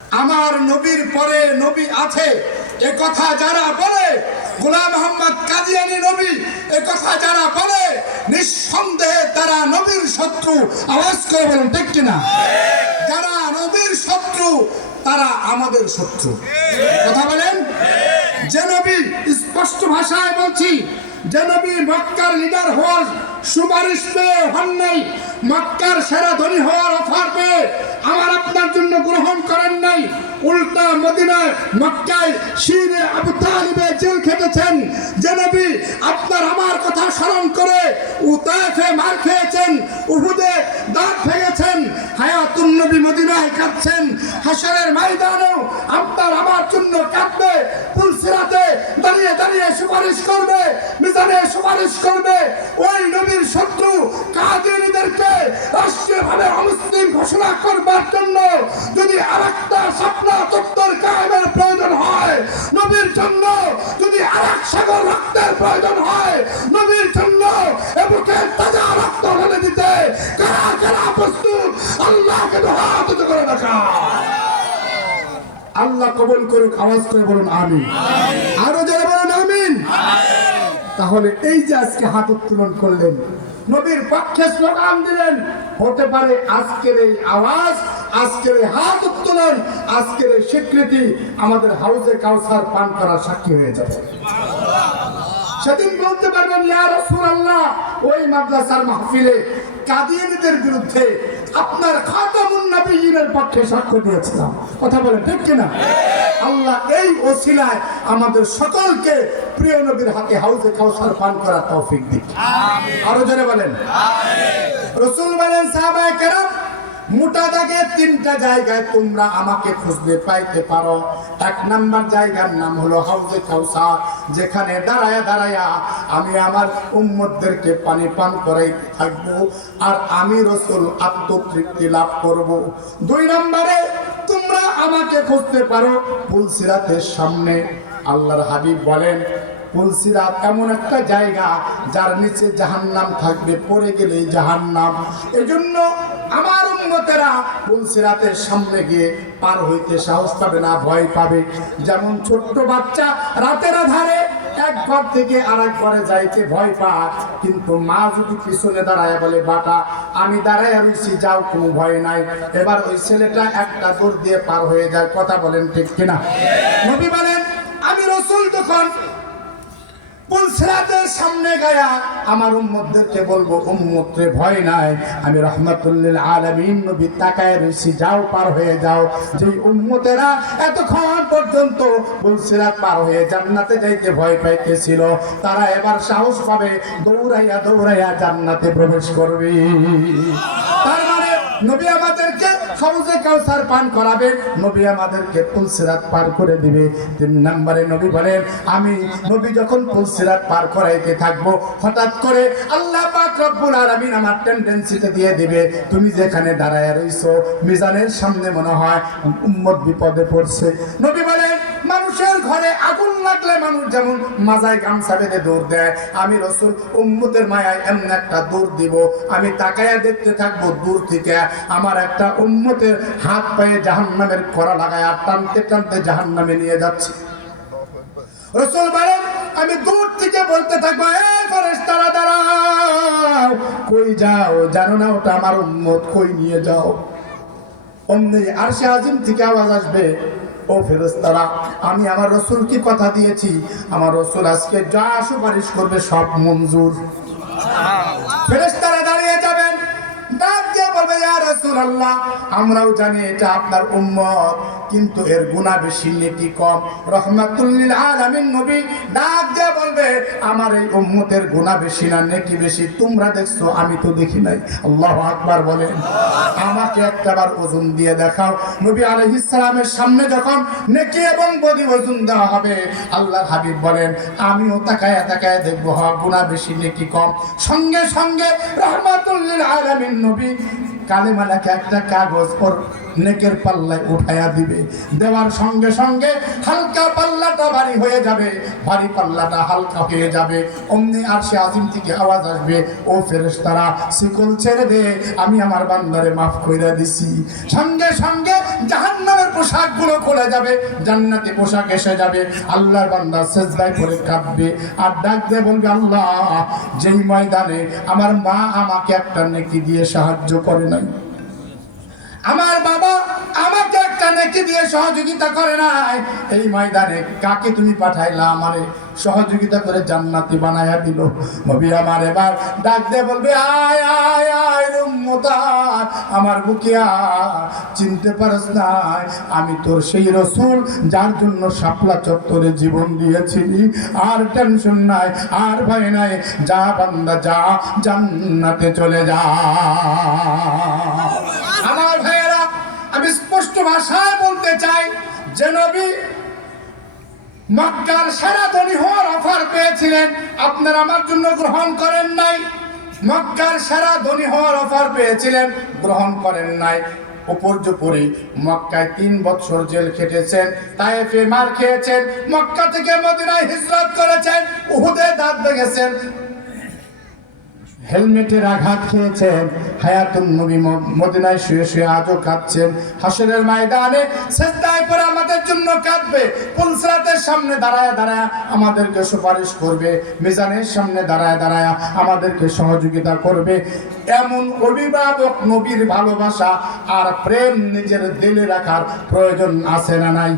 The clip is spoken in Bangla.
আমার নবীর পরে নবী আছে এ কথা যারা বলে, গোলাম মোহাম্মদ কাদিয়ানী নবী এ কথা যারা বলে, নিঃসন্দেহে তারা নবীর শত্রু। আওয়াজ করে বলুন ঠিক কিনা? যারা নবীর শত্রু তারা আমাদের শত্রু। কথা বলেন। যে নবী, স্পষ্ট ভাষায় বলছি, যে নবী মক্কার লিডার হওয়ার সুপারিশ পেয়ে হন নাই, মক্কার সেরা ধনী হওয়ার অফার পেয়ে আমার আপনার জন্য গ্রহণ করেন নাই, উল্টা মদিনায় মক্কায় শিরে আবু তালিবে জেল খেটেছেন, যে নবী আপনার আমার কথা স্মরণ করে উতাইফে মার খেয়েছেন, উহুদে দাঁত ভেঙেছেন, হায়াতুন নবী মদিনায় কাঁদছেন, হাশরের ময়দানেও আপনার আমার জন্য কাঁদবে, পুলসিরাতে দাঁড়িয়ে দাঁড়িয়ে সুপারিশ করবে, মিজানে সুপারিশ করবে। ওই নবীর শত্রু কাদিয়ানীদেরকে রাষ্ট্রীয়ভাবে অমুসলিম ঘোষণা করবার জন্য যদি আরেকটা স্বপ্ন তত্ত্বর কায়েমের প্রয়োজন হয়, নবীর জন্য যদি আরেক সাগর রক্তের প্রয়োজন হয়, নবীর জন্য বুকের তাজা রক্ত ঢেলে দিতে কারা কারা প্রস্তুত? আল্লাহকে হাত করে দেখা। আল্লাহ কবুল করুক। আওয়াজ করে বলুন আমিন। আরো যারা বলুন আমিন। তাহলে এই যে আজকে হাত উত্তোলন করলেন, নবীর পক্ষে স্লোগান দিলেন, হতে পারে আজকের এই আওয়াজ, আজকের এই হাত উত্তোলন, আজকের এই স্বীকৃতি আমাদের হাউজে কাউসার পান করার সাক্ষী হয়ে যাবে। সেদিন বলতে পারবেন, ইয়া রাসূলুল্লাহ, ওই মাদ্রাসার মাহফিলে কাদিয়ানীদের বিরুদ্ধে আপনার খাতামুন নবিয়্যিনের পক্ষে সাক্ষ্য দিয়েছিলাম। কথা বলেন ঠিক কিনা? আল্লাহ এই ওসিলায় আমাদের সকলকে প্রিয় নবীর হাতে হাউজে কাউসার পান করার তৌফিক দিক। আরো জোরে বলেন আমিন। রাসূল বলেন, সাহাবায়ে কেরাম, মোটা দাগে তিনটা জায়গায় তোমরা আমাকে খুঁজতে পাইতে পারো। এক নাম্বার জায়গার নাম হলো হাউজে কাউসার, যেখানে দাঁড়ায়া দাঁড়ায়া আমি আমার উম্মতদেরকে পানি পান করাইতে থাকবো, আর আমি রাসূল আত্মতৃপ্তি লাভ করব। দুই নম্বরে তোমরা আমাকে খুঁজতে পারো পুলসিরাতের সামনে। আল্লাহর হাবিব বলেন, পুলসিরাত এমন একটা জায়গা যার নিচে জাহান্নাম থাকবে, পড়ে গেলেই জাহান্নাম। এজন্য আমার উম্মতেরা পুলসিরাতের সামনে গিয়ে পার হইতে সাহস পাবে না, ভয় পাবে। যেমন ছোট্ট বাচ্চা রাতের আধারে এক ঘর থেকে আরেক ঘরে যাইতে ভয় পায়, কিন্তু মা যদি পিছনে দাঁড়ায় বলে, বাটা আমি দাঁড়ায় রয়েছি, যাও, কোনো ভয় নাই, এবার ওই ছেলেটা একটা দৌড় দিয়ে পার হয়ে যায়। কথা বলেন ঠিক কিনা? নবী বলেন, আমি রাসূল তখন পুলসিরাতের সামনে গায়া আমার উম্মতদেরকে বলবো, উম্মতরে ভয় নাই, আমি রাহমাতুল লিল আলামিন নবী তাকায় রইছি, যাও, পার হয়ে যাও। যে উম্মতেরা এতক্ষণ পর্যন্ত পুলসিরাত পার হয়ে জান্নাতে যাইতে ভয় পাইতেছিল, তারা এবার সাহস পাবে, দৌড়াইয়া দৌড়াইয়া জান্নাতে প্রবেশ করবে। তার মানে নবী আমাদেরকে হাউজে কাউসার পান করাবে, নবী আমাদেরকে পুলসিরাত পার করে দিবে। তিন নম্বরে নবী বলেন, আমি নবী যখন পুলসিরাত পার করাইতে থাকবো, হঠাৎ করে আল্লাহ পাক রব্বুল আলামিন আমার টেন্ডেন্সিতে দিয়ে দিবে, তুমি যেখানে দাঁড়ায় রইছো মিজানের সামনে মনে হয় উম্মত বিপদে পড়ছে। নবী বলেন, মানুষের ঘরে আগুন লাগলে মানুষ যেমন মাজায় গামছা বেঁধে দৌড় দেয়, আমি রাসূল উম্মতের মায়ায় এমন একটা দৌড় দিব, আমি তাকায়া দেখতে থাকবো, দূর থেকে আমার একটা উম্মতের হাত পায়ে জাহান্নামের কড়া লাগায়া টানতে টানতে জাহান্নামে নিয়ে যাচ্ছে। রাসূল বলেন, আমি দূর থেকে বলতে থাকবো, এই ফেরেশতারা দাঁড়াও, কই যাও? জানো না ওটা আমার উম্মত, কই নিয়ে যাও? অমনি আরশে আজিম থেকে আওয়াজ আসবে, ও ফেরেশতারা, আমি আমার রাসূল কি কথা দিয়েছি, আমার রাসূল আজকে যা সুপারিশ করবে সব মঞ্জুর। ফেরেশতারা দাঁড়িয়ে যাবেন, ডাক দিয়ে বলবে, ইয়া রাসূলুল্লাহ, আমরাও জানি এটা আপনার উম্মত, কিন্তু এর গুনাহ বেশি নেকি কম। রাহমাতুল লিল আলামিন নবী ডাক দিয়ে বলবে, আমার এই উম্মতের গুনাহ বেশি না নেকি বেশি? তোমরা দেখছো, আমি তো দেখি নাই। আল্লাহু আকবার বলেন। আমাকে একটাবার ওজন দিয়ে দেখাও। নবী আলাইহিস সালামের সামনে যখন নেকি এবং বদি ওজন দেওয়া হবে, আল্লাহর হাবিব বলেন, আমিও তাকায়া তাকায়া দেখবো, হ্যাঁ, গুনাহ বেশি নেকি কম। সঙ্গে সঙ্গে রাহমাতুল লিল আলামিন নবী কালেমা লেখা একটা কাগজ ওর নেকের পাল্লায় উঠাইয়া দিবে, দেওয়ার সঙ্গে সঙ্গে হালকা পাল্লাটা ভারী হয়ে যাবে, ভারী পাল্লাটা হালকা হয়ে যাবে। অমনি আরশে আজিম থেকে আওয়াজ আসবে, ও ফেরেশতারা, শিকল ছেড়ে দে, আমি আমার বান্দারে মাফ কইরা দিছি। সঙ্গে সঙ্গে জাহান্নামের পোশাক গুলো খুলে যাবে, জান্নাতি পোশাক এসে যাবে, আল্লাহর বান্দা সিজদায় পড়ে কাঁদবে আর ডাক দিয়ে বলবে, আল্লাহ যেই ময়দানে আমার মা আমাকে একটা নেকি দিয়ে সাহায্য করে নাই, আমার বাবা আমাকে একটা নেকি দিয়ে সহযোগিতা করে নাই, এই ময়দানে কাকে তুমি পাঠাইলা আমারে সহযোগিতা করে জান্নাতি বানায়া দিল। নবী আমার এবার ডাক দিয়ে বলবে, আয় আয় আয় উম্মতার, আমার বুকিয়া চিনতে পারছ না আমি তোর সেই রসুল যার জন্য শাপলা চত্বরে জীবন দিয়েছিলি। আর টেনশন নাই, আর ভয় নাই, যা বান্দা যা, জান্নাতে চলে যা। আমার ভাইয়েরা, আমি স্পষ্ট ভাষায় বলতে চাই যে নবী মক্কার সেরা ধনী হওয়ার অফার পেয়েছিলেন, আপনারা আমার জন্য গ্রহণ করেন নাই। মক্কার সেরা ধনী হওয়ার অফার পেয়েছিলেন, গ্রহণ করেন নাই। উপর্যুপরি মক্কায় 3 বছর জেল খেটেছেন, তায়েফে মার খেয়েছেন, মক্কা থেকে মদিনায় হিজরত করেছেন, উহুদে দাঁত ভেঙেছেন, হেলমেটের আঘাত খেয়েছেন, হায়াতুন নবী মদিনায় শুয়ে শুয়ে আজও কাঁদছেন। হাসরের ময়দানে সিজদায় পড়ে আমাদের জন্য কাঁদবে, পুলসিরাতের সামনে দাঁড়ায় দাঁড়ায় আমাদেরকে সুপারিশ করবে, মিজানের সামনে দাঁড়ায় দাঁড়ায় আমাদেরকে সহযোগিতা করবে। এমন অভিভাবক নবীর ভালোবাসা আর প্রেম নিজের দিলে রাখার প্রয়োজন আছে না নাই?